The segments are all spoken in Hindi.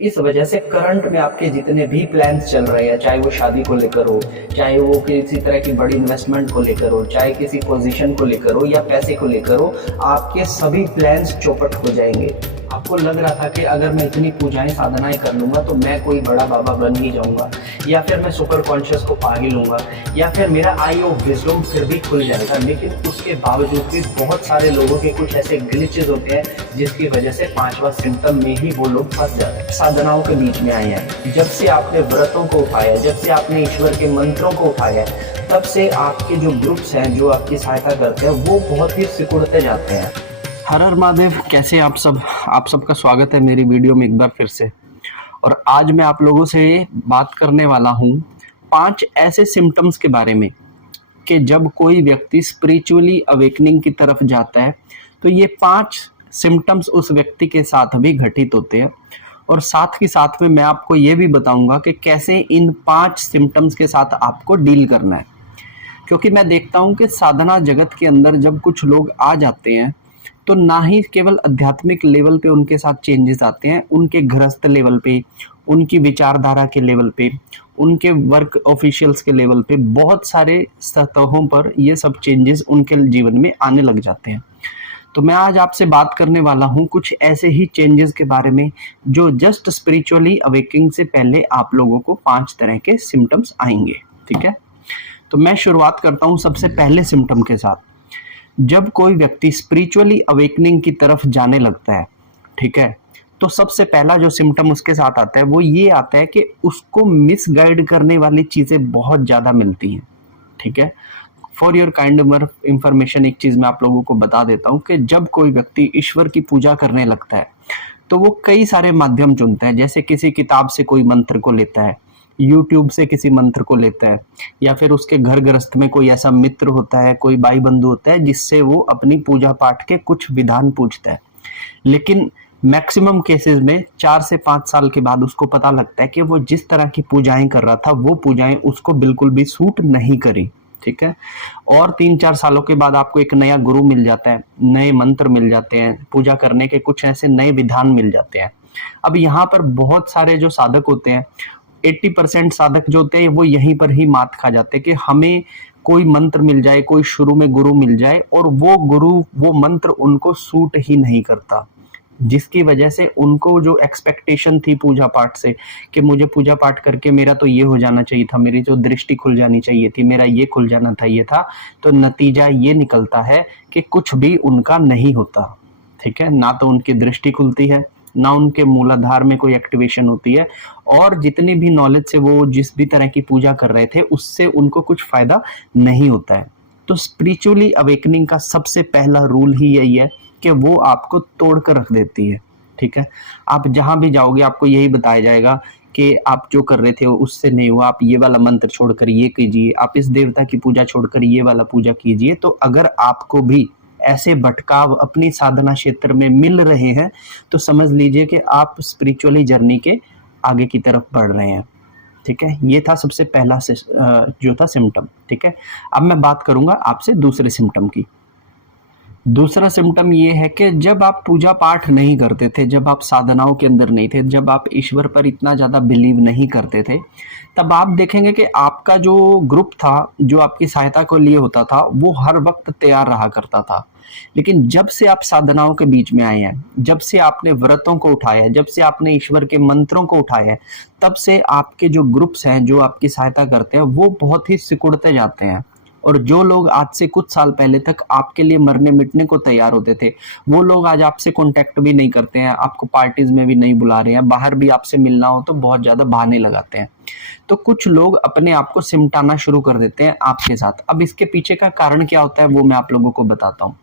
इस वजह से करंट में आपके जितने भी प्लान्स चल रहे हैं, चाहे वो शादी को लेकर हो, चाहे वो किसी तरह की बड़ी इन्वेस्टमेंट को लेकर हो, चाहे किसी पोजीशन को लेकर हो या पैसे को लेकर हो, आपके सभी प्लान्स चौपट हो जाएंगे। आपको लग रहा था कि अगर मैं इतनी पूजाएं साधनाएं कर लूँगा तो मैं कोई बड़ा बाबा बन ही जाऊँगा, या फिर मैं सुपर कॉन्शियस को पा ही लूँगा, या फिर मेरा आई ऑफ विजडम फिर भी खुल जाएगा। लेकिन उसके बावजूद भी बहुत सारे लोगों के कुछ ऐसे ग्लिचेस होते हैं जिसकी वजह से 5वां सिम्टम में ही वो लोग फंस जाते हैं। साधनाओं के बीच में आए हैं, जब से आपने व्रतों को उठाया, जब से आपने ईश्वर के मंत्रों को उठाया, तब से आपके जो ग्रुप्स हैं जो आपकी सहायता करते हैं वो बहुत ही सिकुड़ते जाते हैं। हर हर महादेव, कैसे आप सब? आप सबका स्वागत है मेरी वीडियो में एक बार फिर से। और आज मैं आप लोगों से बात करने वाला हूँ 5 ऐसे सिम्टम्स के बारे में कि जब कोई व्यक्ति स्पिरिचुअली अवेकनिंग की तरफ जाता है तो ये 5 सिम्टम्स उस व्यक्ति के साथ भी घटित होते हैं। और साथ ही साथ में मैं आपको ये भी बताऊंगा कि कैसे इन 5 सिम्टम्स के साथ आपको डील करना है। क्योंकि मैं देखता हूँ कि साधना जगत के अंदर जब कुछ लोग आ जाते हैं तो ना ही केवल आध्यात्मिक लेवल पे उनके साथ चेंजेस आते हैं, उनके गृहस्थ लेवल पे, उनकी विचारधारा के लेवल पे, उनके वर्क ऑफिशियल्स के लेवल पे, बहुत सारे सतहों पर ये सब चेंजेस उनके जीवन में आने लग जाते हैं। तो मैं आज आपसे बात करने वाला हूँ कुछ ऐसे ही चेंजेस के बारे में जो जस्ट स्पिरिचुअली अवेकिंग से पहले आप लोगों को 5 तरह के सिम्टम्स आएंगे। ठीक है, तो मैं शुरुआत करता हूँ सबसे पहले सिम्टम के साथ। जब कोई व्यक्ति स्पिरिचुअली अवेकनिंग की तरफ जाने लगता है, ठीक है, तो सबसे पहला जो सिम्टम उसके साथ आता है वो ये आता है कि उसको मिसगाइड करने वाली चीज़ें बहुत ज़्यादा मिलती हैं। ठीक है, फॉर योर काइंड इंफॉर्मेशन एक चीज़ मैं आप लोगों को बता देता हूँ कि जब कोई व्यक्ति ईश्वर की पूजा करने लगता है तो वो कई सारे माध्यम चुनता है। जैसे किसी किताब से कोई मंत्र को लेता है, यूट्यूब से किसी मंत्र को लेता है, या फिर उसके घर गृहस्थ में कोई ऐसा मित्र होता है, कोई भाई बंधु होता है जिससे वो अपनी पूजा पाठ के कुछ विधान पूछता है। लेकिन मैक्सिमम केसेस में 4 से 5 साल के बाद उसको पता लगता है कि वो जिस तरह की पूजाएं कर रहा था वो पूजाएं उसको बिल्कुल भी सूट नहीं करी। ठीक है, और 3-4 सालों के बाद आपको एक नया गुरु मिल जाता है, नए मंत्र मिल जाते हैं, पूजा करने के कुछ ऐसे नए विधान मिल जाते हैं। अब यहाँ पर बहुत सारे जो साधक होते हैं, 80% साधक जो होते हैं वो यहीं पर ही मात खा जाते हैं कि हमें कोई मंत्र मिल जाए, कोई शुरू में गुरु मिल जाए और वो गुरु वो मंत्र उनको सूट ही नहीं करता, जिसकी वजह से उनको जो एक्सपेक्टेशन थी पूजा पाठ से कि मुझे पूजा पाठ करके मेरा तो ये हो जाना चाहिए था, मेरी जो दृष्टि खुल जानी चाहिए थी, मेरा ये खुल जाना था, ये था, तो नतीजा ये निकलता है कि कुछ भी उनका नहीं होता। ठीक है, ना तो उनकी दृष्टि खुलती है, ना उनके मूलाधार में कोई एक्टिवेशन होती है, और जितनी भी नॉलेज से वो जिस भी तरह की पूजा कर रहे थे उससे उनको कुछ फायदा नहीं होता है। तो स्पिरिचुअली अवेकनिंग का सबसे पहला रूल ही यही है कि वो आपको तोड़ कर रख देती है। ठीक है, आप जहां भी जाओगे आपको यही बताया जाएगा कि आप जो कर रहे थे उससे नहीं हुआ, आप ये वाला मंत्र छोड़कर ये कीजिए, आप इस देवता की पूजा छोड़कर ये वाला पूजा कीजिए। तो अगर आपको भी ऐसे भटकाव अपनी साधना क्षेत्र में मिल रहे हैं तो समझ लीजिए कि आप स्पिरिचुअली जर्नी के आगे की तरफ बढ़ रहे हैं। ठीक है, ये था सबसे पहला जो था सिम्टम। ठीक है, अब मैं बात करूंगा आपसे दूसरे सिम्टम की। दूसरा सिम्टम ये है कि जब आप पूजा पाठ नहीं करते थे, जब आप साधनाओं के अंदर नहीं थे, जब आप ईश्वर पर इतना ज़्यादा बिलीव नहीं करते थे, तब आप देखेंगे कि आपका जो ग्रुप था, जो आपकी सहायता को लिए होता था, वो हर वक्त तैयार रहा करता था। लेकिन जब से आप साधनाओं के बीच में आए हैं, जब से आपने व्रतों को उठाया है, जब से आपने ईश्वर के मंत्रों को उठाया है, तब से आपके जो ग्रुप्स हैं जो आपकी सहायता करते हैं वो बहुत ही सिकुड़ते जाते हैं। और जो लोग आज से कुछ साल पहले तक आपके लिए मरने मिटने को तैयार होते थे वो लोग आज आपसे कांटेक्ट भी नहीं करते हैं, आपको पार्टीज में भी नहीं बुला रहे हैं, बाहर भी आपसे मिलना हो तो बहुत ज्यादा बहाने लगाते हैं। तो कुछ लोग अपने आप को सिमटाना शुरू कर देते हैं आपके साथ। अब इसके पीछे का कारण क्या होता है वो मैं आप लोगों को बताता हूँ।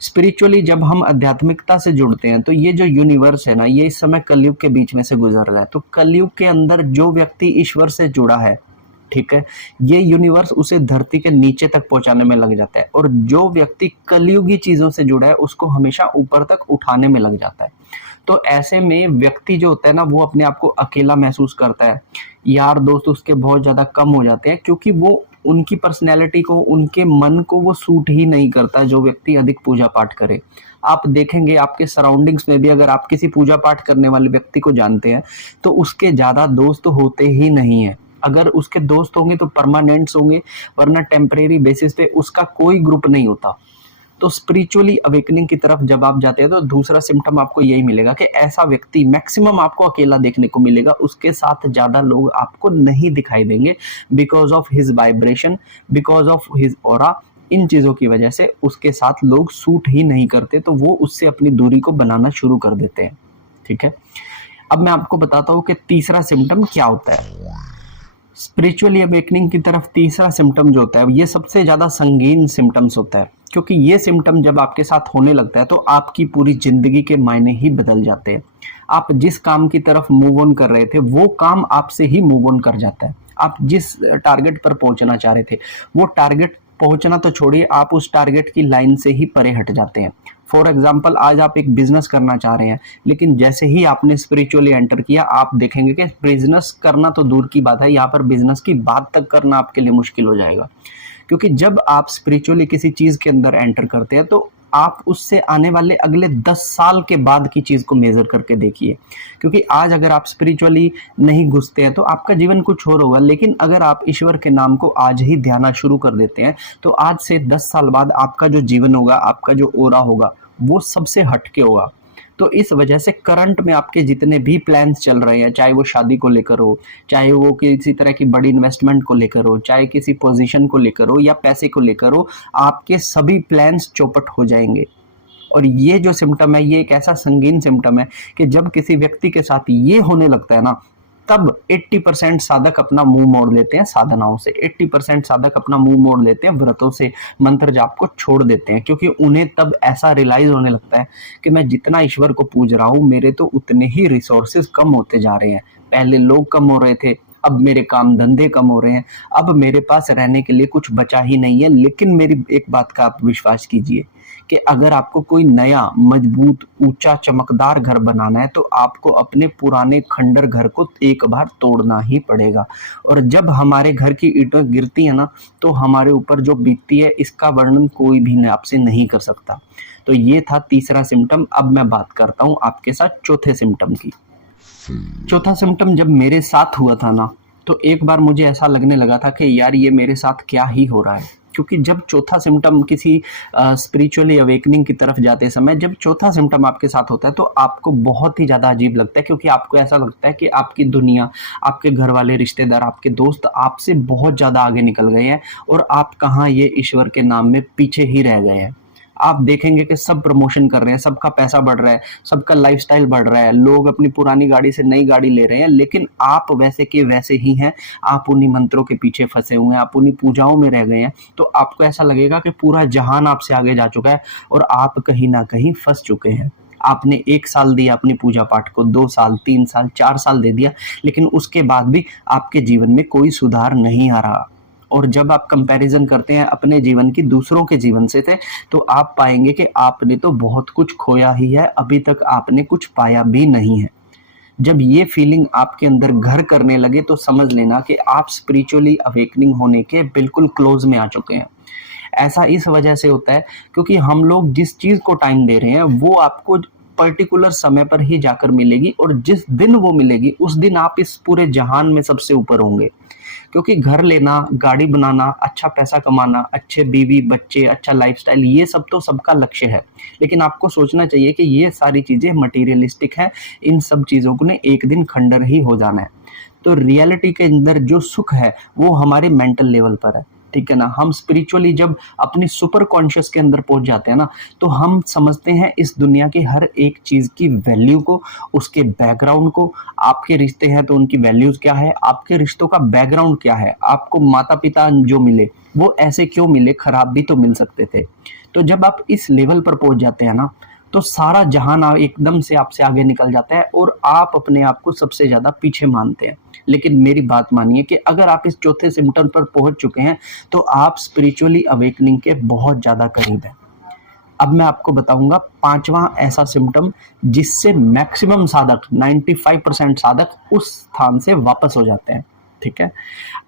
स्पिरिचुअली जब हम आध्यात्मिकता से जुड़ते हैं तो ये जो यूनिवर्स है ना, ये इस समय कलयुग के बीच में से गुजर रहा है। तो कलयुग के अंदर जो व्यक्ति ईश्वर से जुड़ा है, ठीक है, ये यूनिवर्स उसे धरती के नीचे तक पहुंचाने में लग जाता है, और जो व्यक्ति कलयुगी चीजों से जुड़ा है उसको हमेशा ऊपर तक उठाने में लग जाता है। तो ऐसे में व्यक्ति जो होता है ना वो अपने आप को अकेला महसूस करता है, यार दोस्त उसके बहुत ज्यादा कम हो जाते हैं, क्योंकि वो उनकी पर्सनैलिटी को, उनके मन को वो सूट ही नहीं करता जो व्यक्ति अधिक पूजा पाठ करे। आप देखेंगे आपके सराउंडिंग्स में भी, अगर आप किसी पूजा पाठ करने वाले व्यक्ति को जानते हैं तो उसके ज़्यादा दोस्त होते ही नहीं है। अगर उसके दोस्त होंगे तो परमानेंट्स होंगे, वरना टेम्परेरी बेसिस पे उसका कोई ग्रुप नहीं होता। तो स्पिरिचुअली अवेकनिंग की तरफ जब आप जाते हैं तो दूसरा सिम्टम आपको यही मिलेगा कि ऐसा व्यक्ति मैक्सिमम आपको अकेला देखने को मिलेगा, उसके साथ ज़्यादा लोग आपको नहीं दिखाई देंगे, because of his vibration, because of his aura. इन चीज़ों की वजह से उसके साथ लोग सूट ही नहीं करते, तो वो उससे अपनी दूरी को बनाना शुरू कर देते हैं। ठीक है, अब मैं आपको बताता हूँ कि तीसरा सिम्टम क्या होता है। स्पिरिचुअली अवेकनिंग की तरफ तीसरा सिम्टम जो होता है ये सबसे ज़्यादा संगीन सिम्टम्स होता है, क्योंकि ये सिम्टम जब आपके साथ होने लगता है तो आपकी पूरी जिंदगी के मायने ही बदल जाते हैं। आप जिस काम की तरफ मूव ऑन कर रहे थे वो काम आपसे ही मूव ऑन कर जाता है। आप जिस टारगेट पर पहुंचना चाह रहे थे वो टारगेट पहुंचना तो छोड़िए, आप उस टारगेट की लाइन से ही परे हट जाते हैं। फॉर एग्जाम्पल, आज आप एक बिजनेस करना चाह रहे हैं, लेकिन जैसे ही आपने स्पिरिचुअली एंटर किया आप देखेंगे कि बिजनेस करना तो दूर की बात है, यहाँ पर बिजनेस की बात तक करना आपके लिए मुश्किल हो जाएगा। क्योंकि जब आप स्पिरिचुअली किसी चीज़ के अंदर एंटर करते हैं तो आप उससे आने वाले अगले 10 साल के बाद की चीज़ को मेज़र करके देखिए। क्योंकि आज अगर आप स्पिरिचुअली नहीं घुसते हैं तो आपका जीवन कुछ और होगा, लेकिन अगर आप ईश्वर के नाम को आज ही ध्याना शुरू कर देते हैं तो आज से 10 साल बाद आपका जो जीवन होगा, आपका जो ओरा होगा, वो सबसे हटके होगा। तो इस वजह से करंट में आपके जितने भी प्लान्स चल रहे हैं, चाहे वो शादी को लेकर हो, चाहे वो किसी तरह की बड़ी इन्वेस्टमेंट को लेकर हो, चाहे किसी पोजीशन को लेकर हो या पैसे को लेकर हो, आपके सभी प्लान्स चौपट हो जाएंगे। और ये जो सिम्टम है ये एक ऐसा संगीन सिम्टम है कि जब किसी व्यक्ति के साथ ये होने लगता है ना, तब 80% साधक अपना मुंह मोड़ लेते हैं साधनाओं से, 80% साधक अपना मुंह मोड़ लेते हैं व्रतों से, मंत्र जाप को छोड़ देते हैं, क्योंकि उन्हें तब ऐसा रियलाइज होने लगता है कि मैं जितना ईश्वर को पूज रहा हूँ मेरे तो उतने ही रिसोर्सेज कम होते जा रहे हैं। पहले लोग कम हो रहे थे, अब मेरे काम धंधे कम हो रहे हैं, अब मेरे पास रहने के लिए कुछ बचा ही नहीं है। लेकिन मेरी एक बात का आप विश्वास कीजिए कि अगर आपको कोई नया मजबूत ऊंचा चमकदार घर बनाना है तो आपको अपने पुराने खंडर घर को एक बार तोड़ना ही पड़ेगा। और जब हमारे घर की ईंटें गिरती है ना तो हमारे ऊपर जो बीतती है इसका वर्णन कोई भी आपसे नहीं कर सकता। तो ये था तीसरा सिम्टम। अब मैं बात करता हूँ आपके साथ चौथे सिम्टम की। चौथा सिम्टम जब मेरे साथ हुआ था ना तो एक बार मुझे ऐसा लगने लगा था कि यार ये मेरे साथ क्या ही हो रहा है। क्योंकि जब चौथा सिम्टम किसी स्पिरिचुअली अवेकनिंग की तरफ जाते समय जब चौथा सिम्टम आपके साथ होता है तो आपको बहुत ही ज़्यादा अजीब लगता है, क्योंकि आपको ऐसा लगता है कि आपकी दुनिया, आपके घर वाले, रिश्तेदार, आपके दोस्त आपसे बहुत ज़्यादा आगे निकल गए हैं और आप कहाँ ये ईश्वर के नाम में पीछे ही रह गए हैं। आप देखेंगे कि सब प्रमोशन कर रहे हैं, सबका पैसा बढ़ रहा है, सबका लाइफस्टाइल बढ़ रहा है, लोग अपनी पुरानी गाड़ी से नई गाड़ी ले रहे हैं, लेकिन आप वैसे के वैसे ही हैं। आप उन्हीं मंत्रों के पीछे फंसे हुए हैं, आप उन्हीं पूजाओं में रह गए हैं। तो आपको ऐसा लगेगा कि पूरा जहान आपसे आगे जा चुका है और आप कहीं ना कहीं फंस चुके हैं। आपने 1 साल दिया अपनी पूजा पाठ को, 2 साल, 3 साल, 4 साल दे दिया, लेकिन उसके बाद भी आपके जीवन में कोई सुधार नहीं आ रहा। और जब आप कंपैरिजन करते हैं अपने जीवन की दूसरों के जीवन से थे तो आप पाएंगे कि आपने तो बहुत कुछ खोया ही है, अभी तक आपने कुछ पाया भी नहीं है। जब ये फीलिंग आपके अंदर घर करने लगे तो समझ लेना कि आप स्पिरिचुअली अवेकनिंग होने के बिल्कुल क्लोज में आ चुके हैं। ऐसा इस वजह से होता है क्योंकि हम लोग जिस चीज़ को टाइम दे रहे हैं वो आपको पर्टिकुलर समय पर ही जाकर मिलेगी, और जिस दिन वो मिलेगी उस दिन आप इस पूरे जहान में सबसे ऊपर होंगे। क्योंकि घर लेना, गाड़ी बनाना, अच्छा पैसा कमाना, अच्छे बीवी बच्चे, अच्छा लाइफस्टाइल, ये सब तो सबका लक्ष्य है, लेकिन आपको सोचना चाहिए कि ये सारी चीज़ें मटीरियलिस्टिक हैं। इन सब चीज़ों को ने एक दिन खंडर ही हो जाना है। तो रियलिटी के अंदर जो सुख है वो हमारे मेंटल लेवल पर है, ठीक है ना। हम स्पिरिचुअली जब अपनी सुपर कॉन्शियस के अंदर पहुंच जाते हैं ना तो हम समझते हैं इस दुनिया की हर एक चीज़ की वैल्यू को, उसके बैकग्राउंड को। आपके रिश्ते हैं तो उनकी वैल्यूज़ क्या है, आपके रिश्तों का बैकग्राउंड क्या है, आपको माता पिता जो मिले वो ऐसे क्यों मिले, खराब भी तो मिल सकते थे। तो जब आप इस लेवल पर पहुंच जाते हैं ना तो सारा जहान एकदम से आपसे आगे निकल जाता है और आप अपने आप को सबसे ज़्यादा पीछे मानते हैं। लेकिन मेरी बात मानिए कि अगर आप इस चौथे सिम्टम पर पहुंच चुके हैं तो आप स्पिरिचुअली अवेकनिंग के बहुत ज़्यादा करीब हैं। अब मैं आपको बताऊंगा 5वां ऐसा सिम्टम जिससे मैक्सिमम साधक, 95% साधक उस स्थान से वापस हो जाते हैं। ठीक है,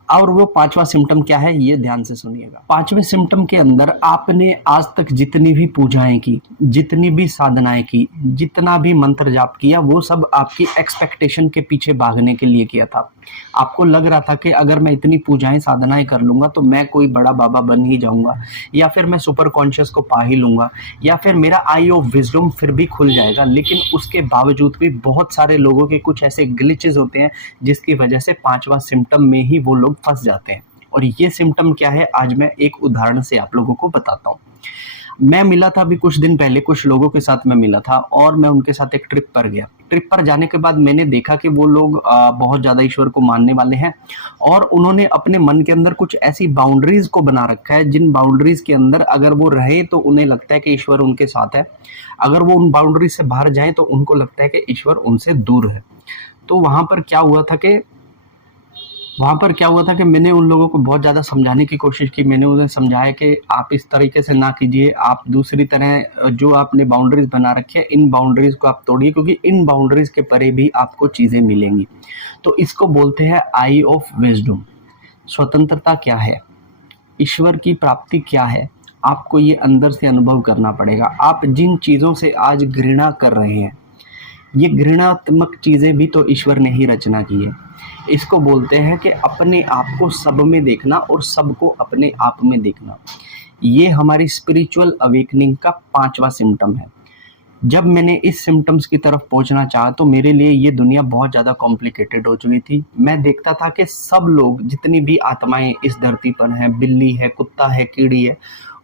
और वो पांचवा सिम्टम क्या है, ये ध्यान से सुनिएगा। पांचवें सिम्टम के अंदर आपने आज तक जितनी भी पूजाएं की, जितनी भी साधनाएं की, जितना भी मंत्र जाप किया, वो सब आपकी एक्सपेक्टेशन के पीछे भागने के लिए किया था। आपको लग रहा था कि अगर मैं इतनी पूजाएं साधनाएं कर लूंगा तो मैं कोई बड़ा बाबा बन ही जाऊंगा, या फिर मैं सुपर कॉन्शियस को पा ही लूंगा, या फिर मेरा आई ऑफ विजडम फिर भी खुल जाएगा। लेकिन उसके बावजूद भी बहुत सारे लोगों के कुछ ऐसे ग्लिचेस होते हैं जिसकी वजह से पांचवा सिम्टम में ही वो लोग फंस जाते हैं। और ये सिम्टम क्या है, आज मैं एक उदाहरण से आप लोगों को बताता हूँ। मैं मिला था अभी कुछ दिन पहले, कुछ लोगों के साथ मैं मिला था और मैं उनके साथ एक ट्रिप पर गया। ट्रिप पर जाने के बाद मैंने देखा कि वो लोग बहुत ज़्यादा ईश्वर को मानने वाले हैं और उन्होंने अपने मन के अंदर कुछ ऐसी बाउंड्रीज को बना रखा है जिन बाउंड्रीज के अंदर अगर वो रहे तो उन्हें लगता है कि ईश्वर उनके साथ है, अगर वो उन बाउंड्रीज से बाहर जाए तो उनको लगता है कि ईश्वर उनसे दूर है। तो वहाँ पर क्या हुआ था कि मैंने उन लोगों को बहुत ज़्यादा समझाने की कोशिश की। मैंने उन्हें समझाया कि आप इस तरीके से ना कीजिए, आप दूसरी तरह जो आपने बाउंड्रीज बना रखी है, इन बाउंड्रीज को आप तोड़िए, क्योंकि इन बाउंड्रीज के परे भी आपको चीज़ें मिलेंगी। तो इसको बोलते हैं आई ऑफ विजडम। स्वतंत्रता क्या है, ईश्वर की प्राप्ति क्या है, आपको ये अंदर से अनुभव करना पड़ेगा। आप जिन चीज़ों से आज घृणा कर रहे हैं, ये घृणात्मक चीज़ें भी तो ईश्वर ने ही रचना की है। इसको बोलते हैं कि अपने आप को सब में देखना और सबको अपने आप में देखना। ये हमारी स्पिरिचुअल अवेकनिंग का पांचवा सिम्टम है। जब मैंने इस सिम्टम्स की तरफ पहुंचना चाहा तो मेरे लिए ये दुनिया बहुत ज़्यादा कॉम्प्लिकेटेड हो चुकी थी। मैं देखता था कि सब लोग, जितनी भी आत्माएं इस धरती पर हैं, बिल्ली है, कुत्ता है, कीड़ी है,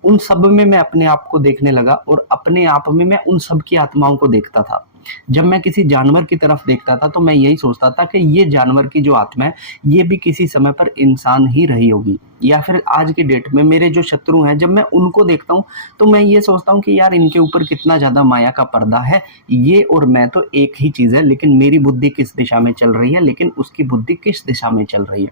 उन सब में मैं अपने आप को देखने लगा और अपने आप में मैं उन सब की आत्माओं को देखता था। जब मैं किसी जानवर की तरफ देखता था तो मैं यही सोचता था कि ये जानवर की जो आत्मा है ये भी किसी समय पर इंसान ही रही होगी। या फिर आज की डेट में मेरे जो शत्रु हैं, जब मैं उनको देखता हूँ तो मैं ये सोचता हूँ कि यार इनके ऊपर कितना ज़्यादा माया का पर्दा है, ये और मैं तो एक ही चीज़ है, लेकिन मेरी बुद्धि किस दिशा में चल रही है, लेकिन उसकी बुद्धि किस दिशा में चल रही है।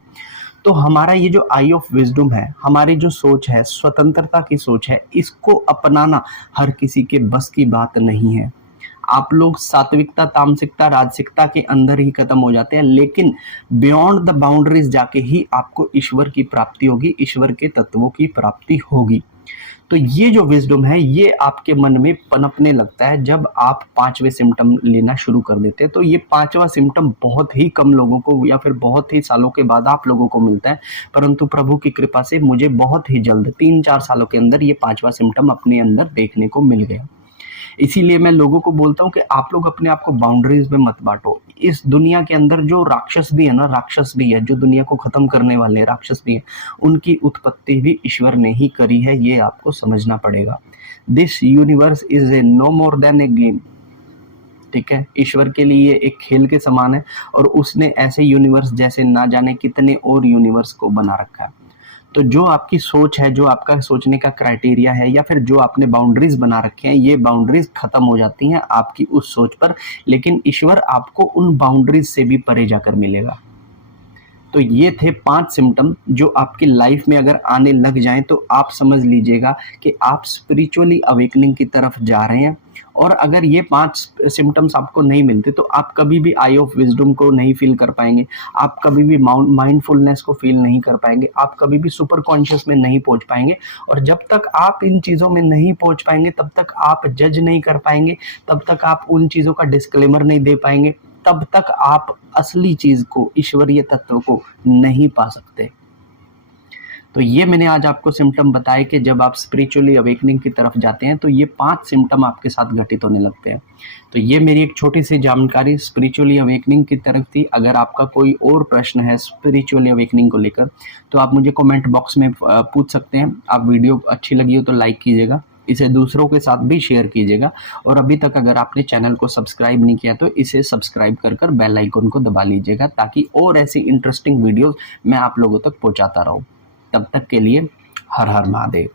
तो हमारा ये जो आई ऑफ विजडम है, हमारी जो सोच है, स्वतंत्रता की सोच है, इसको अपनाना हर किसी के बस की बात नहीं है। आप लोग सात्विकता, तामसिकता, राजसिकता के अंदर ही खत्म हो जाते हैं, लेकिन बियॉन्ड द बाउंड्रीज जाके ही आपको ईश्वर की प्राप्ति होगी, ईश्वर के तत्वों की प्राप्ति होगी। तो ये जो विजडम है ये आपके मन में पनपने लगता है जब आप पांचवें सिम्टम लेना शुरू कर देते हैं। तो ये पांचवा सिम्टम बहुत ही कम लोगों को या फिर बहुत ही सालों के बाद आप लोगों को मिलता है, परंतु प्रभु की कृपा से मुझे बहुत ही जल्द 3-4 सालों के अंदर ये पांचवा सिम्टम अपने अंदर देखने को मिल गया। इसीलिए मैं लोगों को बोलता हूँ कि आप लोग अपने आप को बाउंड्रीज में मत बांटो। इस दुनिया के अंदर जो राक्षस भी है ना, राक्षस भी है, जो दुनिया को खत्म करने वाले राक्षस भी है, उनकी उत्पत्ति भी ईश्वर ने ही करी है, ये आपको समझना पड़ेगा। This universe is a no more than a game. ठीक है, ईश्वर के लिए एक खेल के समान है और उसने ऐसे यूनिवर्स जैसे ना जाने कितने और यूनिवर्स को बना रखा है। तो जो आपकी सोच है, जो आपका सोचने का क्राइटेरिया है, या फिर जो आपने बाउंड्रीज बना रखे हैं, ये बाउंड्रीज खत्म हो जाती हैं आपकी उस सोच पर, लेकिन ईश्वर आपको उन बाउंड्रीज से भी परे जाकर मिलेगा। तो ये थे 5 सिम्टम जो आपकी लाइफ में अगर आने लग जाएं तो आप समझ लीजिएगा कि आप स्पिरिचुअली अवेकनिंग की तरफ जा रहे हैं। और अगर ये 5 सिम्टम्स आपको नहीं मिलते तो आप कभी भी आई ऑफ विजडम को नहीं फील कर पाएंगे, आप कभी भी माइंडफुलनेस को फील नहीं कर पाएंगे, आप कभी भी सुपर कॉन्शियस में नहीं पहुंच पाएंगे। और जब तक आप इन चीज़ों में नहीं पहुंच पाएंगे तब तक आप जज नहीं कर पाएंगे, तब तक आप उन चीज़ों का डिस्क्लेमर नहीं दे पाएंगे, तब तक आप असली चीज़ को, ईश्वरीय तत्व को नहीं पा सकते। तो ये मैंने आज आपको सिम्टम बताए कि जब आप स्पिरिचुअली अवेकनिंग की तरफ जाते हैं तो ये 5 सिम्टम आपके साथ घटित होने लगते हैं। तो ये मेरी एक छोटी सी जानकारी स्पिरिचुअली अवेकनिंग की तरफ थी। अगर आपका कोई और प्रश्न है स्पिरिचुअली अवेकनिंग को लेकर तो आप मुझे कमेंट बॉक्स में पूछ सकते हैं। आप वीडियो अच्छी लगी हो तो लाइक कीजिएगा, इसे दूसरों के साथ भी शेयर कीजिएगा, और अभी तक अगर आपने चैनल को सब्सक्राइब नहीं किया तो इसे सब्सक्राइब कर बेल आइकन को दबा लीजिएगा, ताकि और ऐसी इंटरेस्टिंग वीडियोस मैं आप लोगों तक पहुंचाता रहूं। तब तक के लिए हर हर महादेव।